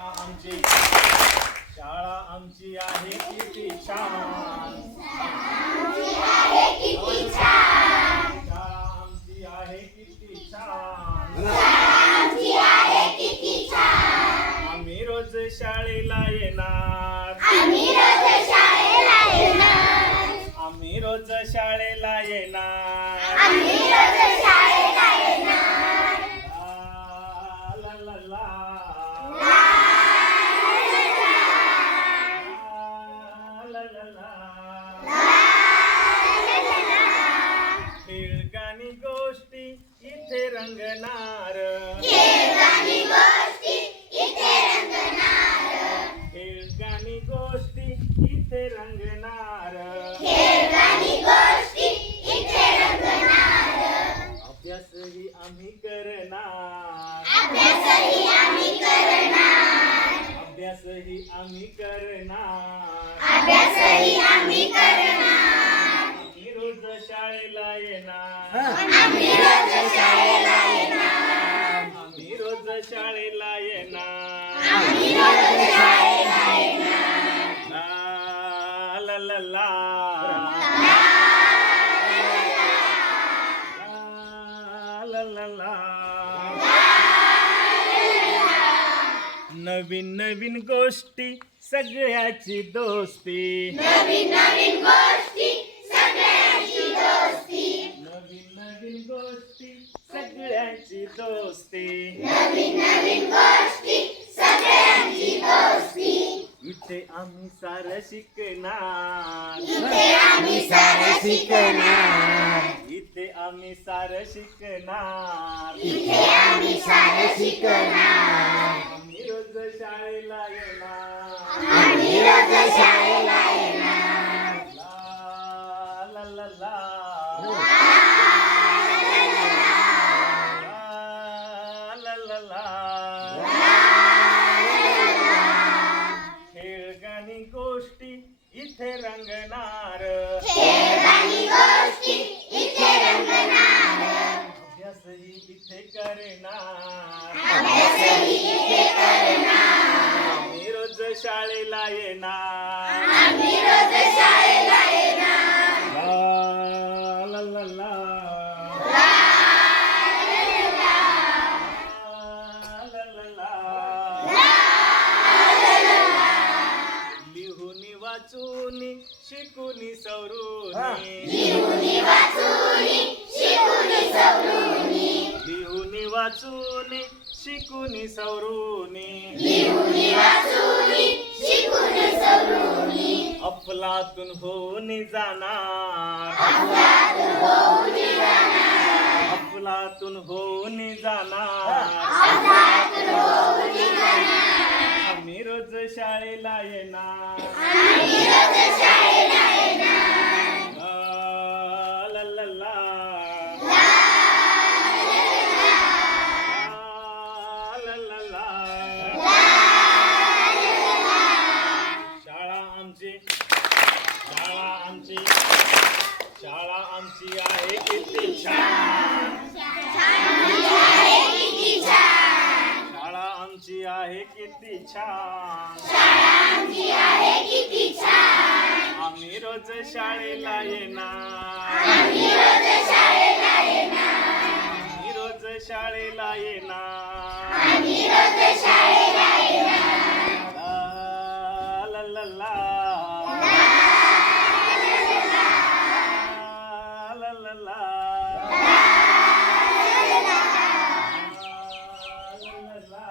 आमची शाळा आमची आहे किती छान, शाळा आमची आहे किती छान, आम्ही रोज शाळेला येणार, आम्ही रोज शाळेला येणार, ला ला ला ला ला ला. खेळ गाणी गोष्टी इथे रंगणार, खेळ गाणी गोष्टी इथे रंगणार, अभ्यासही आम्ही करणार, अभ्यासही आम्ही करणार, आम्ही रोज शाळेला येणार, आम्ही रोज शाळेला येणार, ला ला ला ला ला ला. नवीन नवीन गोष्टी सगळ्याची दोस्ती, नवीन नवीन गोष्टी सगळ्याची दोस्ती, इथे आम्ही सारं शिकणार, इथे आम्ही सारं शिकणार, आम्ही रोज शाळेला येणार, ला ला ला ला ला ला ला. खेळ गाणी गोष्टी इथे रंगणार, अभ्यासही इथे करणार, आम्ही रोज शाळेला येणार, ला ला ला ला ला ला. लिहूनी वाचूनी शिकूनी सवरूनी, लिहूनी वाचूनी शिकूनी सवरूनी, अफलातून होऊन जाणार, आम्ही रोज शाळेला येणार, ला ला ला ला ला ला. शाळा आमची आहे किती छान, शाळा आमची आहे किती छान, आम्ही रोज शाळेला येणार, ला ला ला ला ला ला. ला ला ला